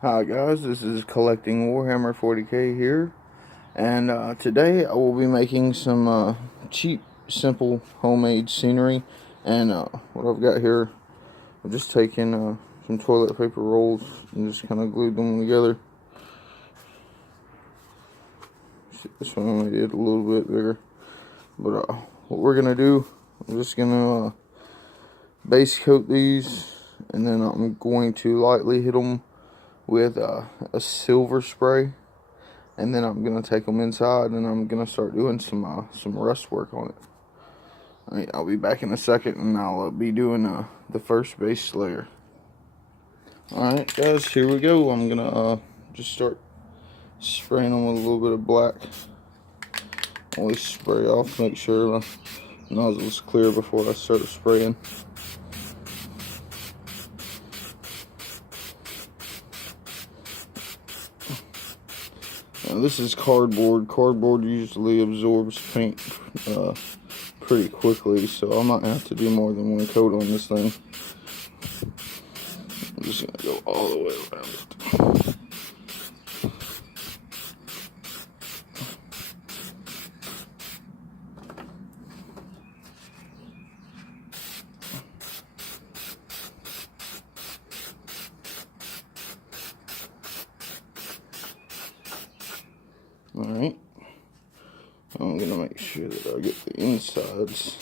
Hi guys, this is Collecting Warhammer 40k here, and today I will be making some cheap, simple, homemade scenery. And what I've got here, I've just taken some toilet paper rolls and just kind of glued them together. This one only did a little bit bigger, but what we're gonna do, I'm just gonna base coat these, and then I'm going to lightly hit them with a silver spray. And then I'm gonna take them inside, and I'm gonna start doing some rust work on it. I'll be back in a second, and I'll be doing the first base layer. All right, guys, here we go. I'm gonna just start spraying them with a little bit of black. Always spray off, make sure the nozzle's clear before I start spraying. Now, this is cardboard. Cardboard usually absorbs paint pretty quickly, so I might have to do more than one coat on this thing. I'm just gonna go all the way around it. Alright, I'm gonna make sure that I get the insides.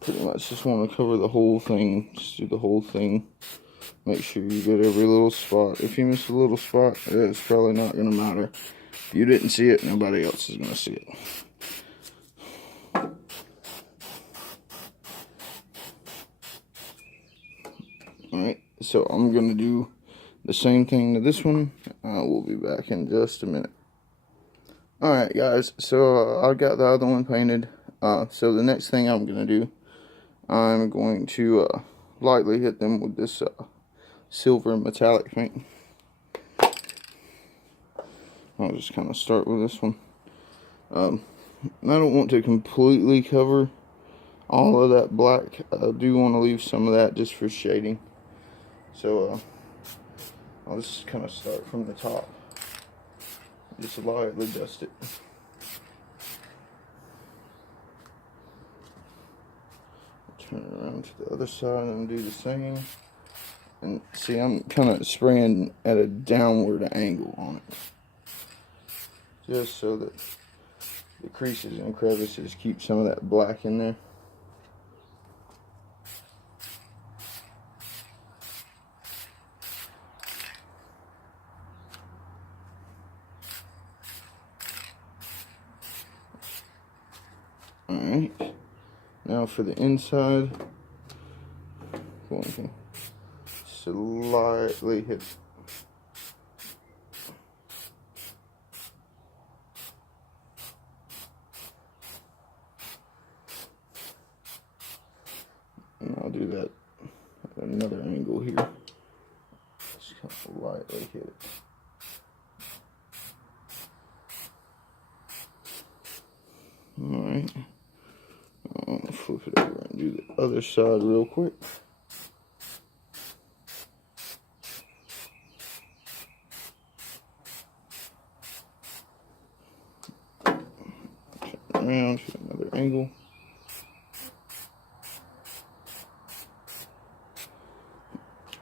Pretty much just want to cover the whole thing, just do the whole thing. Make sure you get every little spot. If you miss a little spot, it's probably not gonna matter. If you didn't see it, nobody else is gonna see it. Alright, so I'm going to do the same thing to this one. We'll be back in just a minute. Alright guys, so I got the other one painted. So the next thing I'm going to do, I'm going to lightly hit them with this silver metallic paint. I'll just kind of start with this one. I don't want to completely cover all of that black. I do want to leave some of that just for shading. So I'll just kind of start from the top. Just lightly dust it. Turn it around to the other side and do the same. And see, I'm kind of spraying at a downward angle on it, just so that the creases and crevices keep some of that black in there. Alright, now for the inside, going to slightly hit. And I'll do that at another angle here. Just kind of lightly hit it. Alright. I'm going to flip it over and do the other side real quick. Turn around to another angle.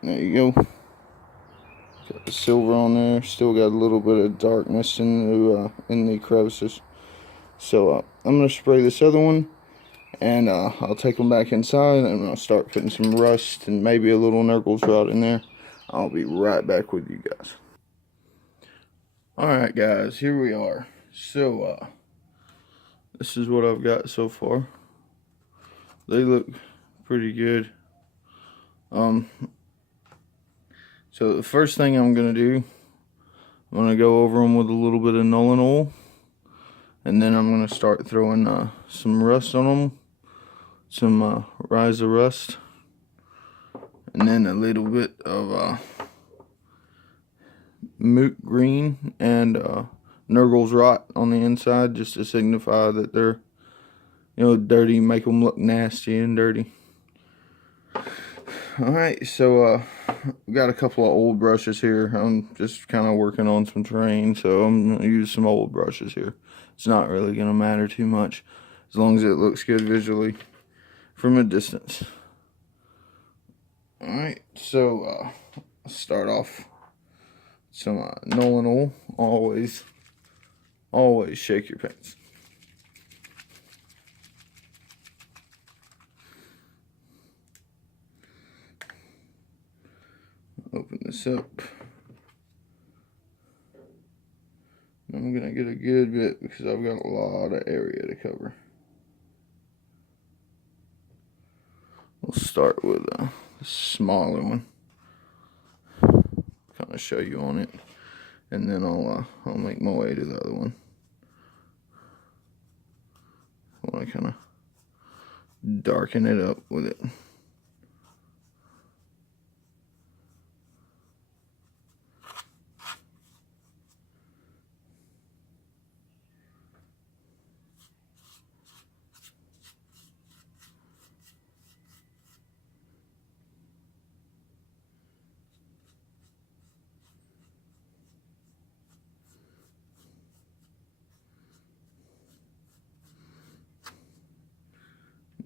There you go. Got the silver on there. Still got a little bit of darkness in the crevices. So I'm going to spray this other one. And I'll take them back inside, and I'll start putting some rust and maybe a little Nurgle's rot in there. I'll be right back with you guys. Alright guys, here we are. So this is what I've got so far. They look pretty good. So the first thing I'm going to do, I'm going to go over them with a little bit of Nuln Oil. And then I'm going to start throwing some rust on them. Some Rise of Rust, and then a little bit of Moot Green and Nurgle's Rot on the inside, just to signify that they're dirty, make them look nasty and dirty. Alright, so we got a couple of old brushes here. I'm just kind of working on some terrain, so I'm going to use some old brushes here. It's not really going to matter too much as long as it looks good visually from a distance. Alright, so let's start off some Nolan oil. Always shake your paints. Open this up. I'm gonna get a good bit because I've got a lot of area to cover. We'll start with the smaller one. Kind of show you on it, and then I'll make my way to the other one. I want to kind of darken it up with it.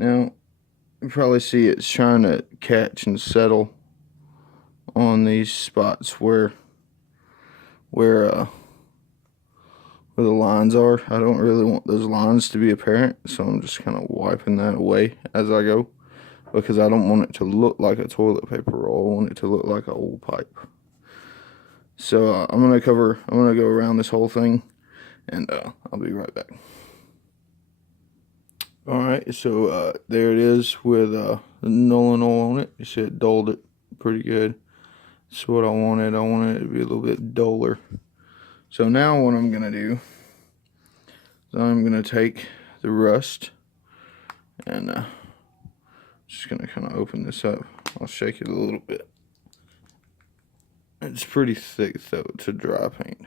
Now, you probably see it's trying to catch and settle on these spots where the lines are. I don't really want those lines to be apparent, so I'm just kind of wiping that away as I go, because I don't want it to look like a toilet paper roll. I want it to look like an old pipe. So I'm gonna go around this whole thing, and I'll be right back. Alright, so there it is with the Nolan oil on it. You see it dulled it pretty good. That's what I wanted. I wanted it to be a little bit duller. So now what I'm going to do is I'm going to take the rust and just going to kind of open this up. I'll shake it a little bit. It's pretty thick though to dry paint.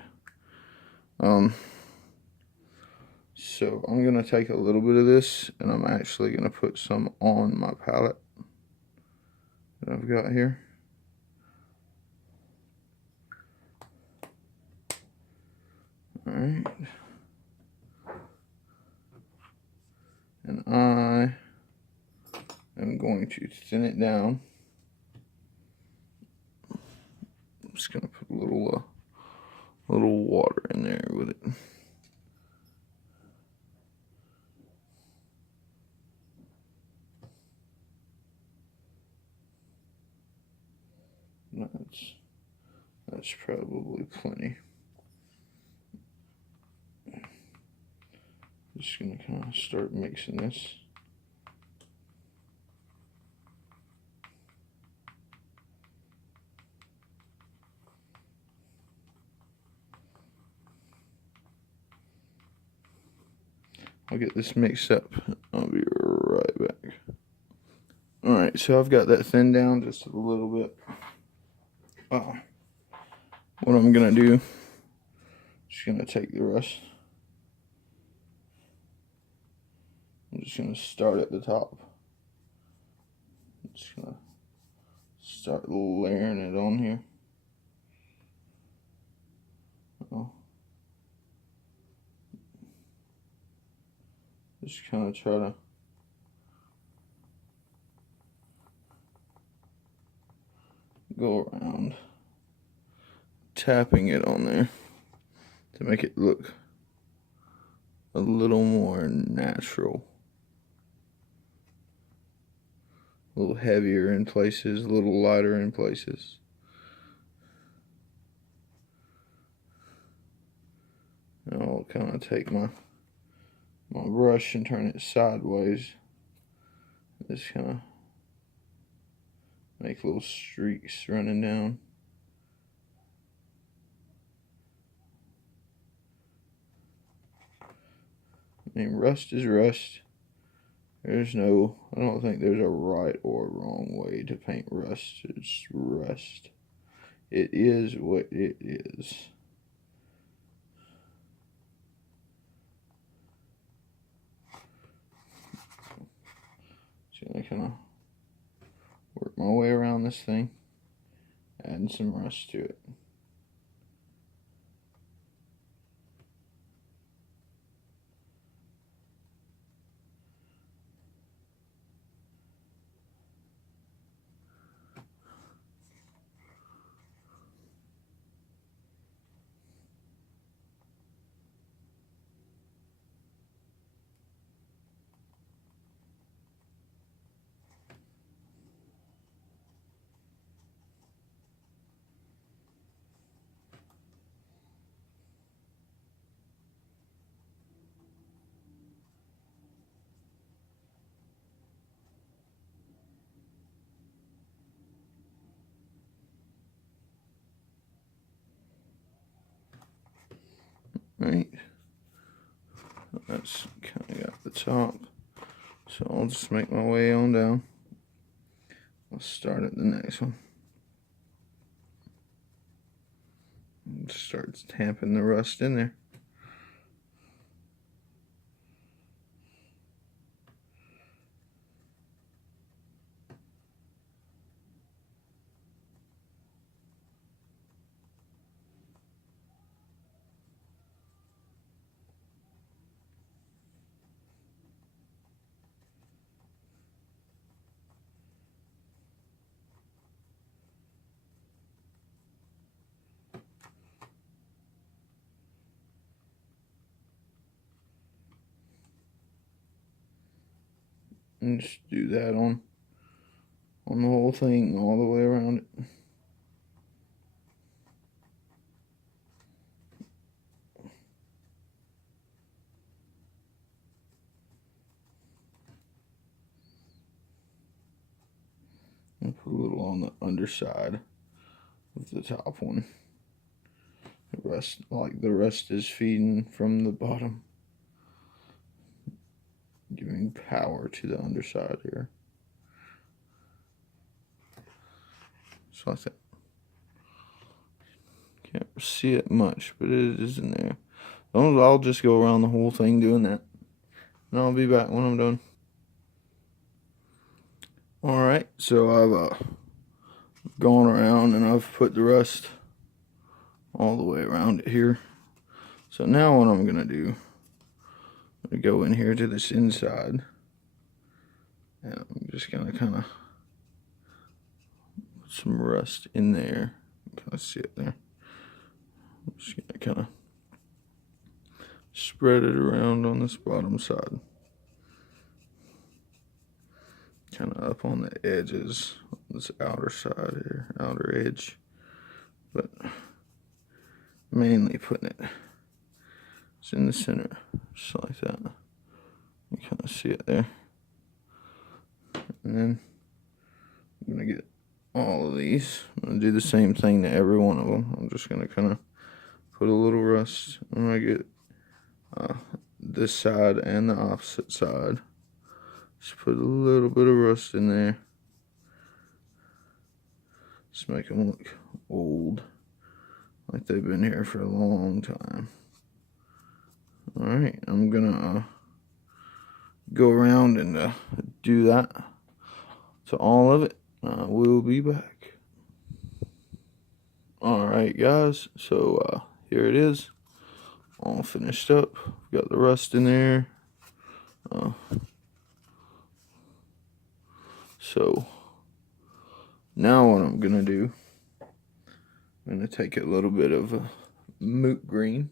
So I'm going to take a little bit of this, and I'm actually going to put some on my palette that I've got here. Alright. And I am going to thin it down. I'm just going to put a little water in there with it. That's probably plenty. Just gonna kind of start mixing this. I'll get this mixed up. I'll be right back. Alright, so I've got that thinned down just a little bit. What I'm gonna do, just gonna take the rest. I'm just gonna start at the top. I'm just gonna start layering it on here. Just kind of try to go around, tapping it on there to make it look a little more natural. A little heavier in places, a little lighter in places. And I'll kind of take my brush and turn it sideways. Just kind of make little streaks running down. I mean, rust is rust. I don't think there's a right or wrong way to paint rust. It's rust. It is what it is. kind of work my way around this thing, adding some rust to it. Right, that's kind of got the top, so I'll just make my way on down. I'll start at the next one. Just start tamping the rust in there. And just do that on the whole thing, all the way around it. And put a little on the underside of the top one. The rest is feeding from the bottom, giving power to the underside here. Just like that. Can't see it much, but it is in there. I'll just go around the whole thing doing that. And I'll be back when I'm done. Alright, so I've gone around and I've put the rust all the way around it here. So now what I'm going to do, I'm going to go in here to this inside. And I'm just going to kind of put some rust in there. Kind of see it there. I'm just going to kind of spread it around on this bottom side. Kind of up on the edges, on this outer side here, outer edge. But mainly putting it just in the center, just like that. You kind of see it there. And then I'm going to get all of these. I'm going to do the same thing to every one of them. I'm just going to kind of put a little rust. I'm going to get this side and the opposite side. Just put a little bit of rust in there. Just make them look old, like they've been here for a long time. Alright, I'm gonna go around and do that to all of it. We'll be back. Alright guys, so here it is, all finished up. Got the rust in there. So now what I'm gonna do, I'm gonna take a little bit of moot green.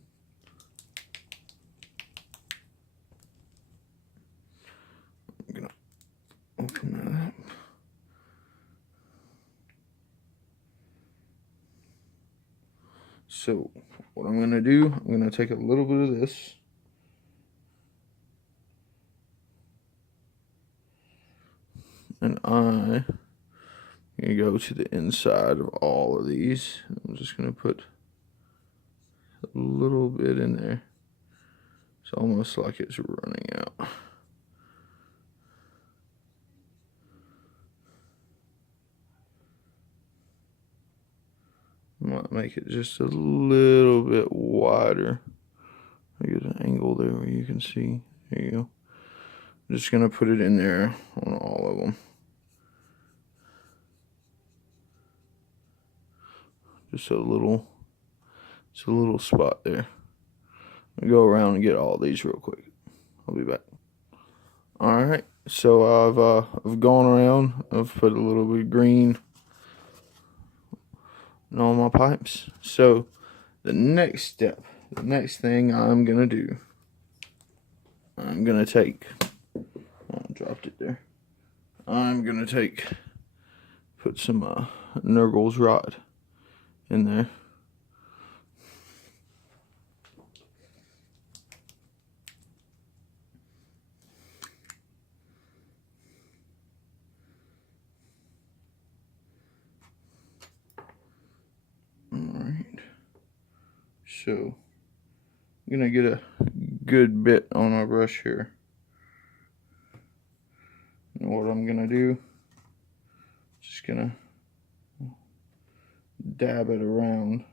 I'm gonna open that up. So what I'm gonna do, I'm gonna take a little bit of this. And I'm gonna go to the inside of all of these. I'm just gonna put a little bit in there. It's almost like it's running out. Might make it just a little bit wider. I get an angle there where you can see. There you go. I'm just going to put it in there on all of them. Just a little spot there. I'll go around and get all these real quick. I'll be back. Alright, so I've gone around. I've put a little bit of green in all my pipes. So the next step, the next thing I'm going to do, I'm going to take, I dropped it there. I'm going to put some Nurgle's rod in there. Alright, so I'm going to get a good bit on my brush here. And what I'm going to do, just going to dab it around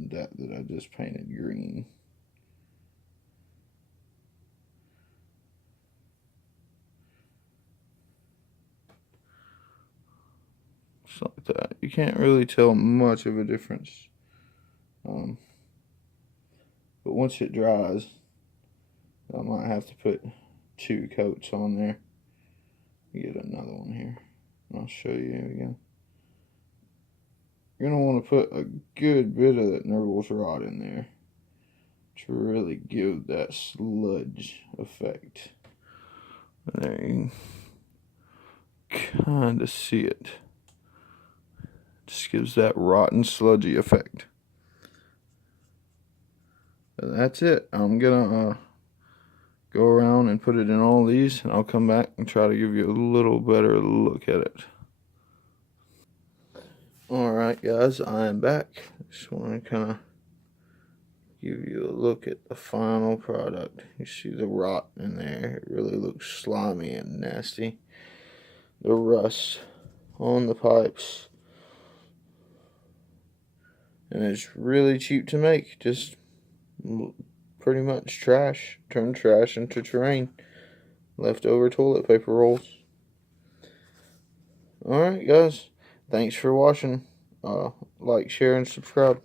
that I just painted green. Just like that. You can't really tell much of a difference. But once it dries, I might have to put 2 coats on there. Get another one here. I'll show you again. You're going to want to put a good bit of that Nurgle's rod in there to really give that sludge effect. And there you can kind of see it. Just gives that rotten, sludgy effect. And that's it. I'm gonna go around and put it in all these, and I'll come back and try to give you a little better look at it. Alright guys, I am back. Just want to kind of give you a look at the final product. You see the rot in there. It really looks slimy and nasty. The rust on the pipes. And it's really cheap to make. Just pretty much trash. Turn trash into terrain. Leftover toilet paper rolls. Alright guys, thanks for watching. Like, share, and subscribe.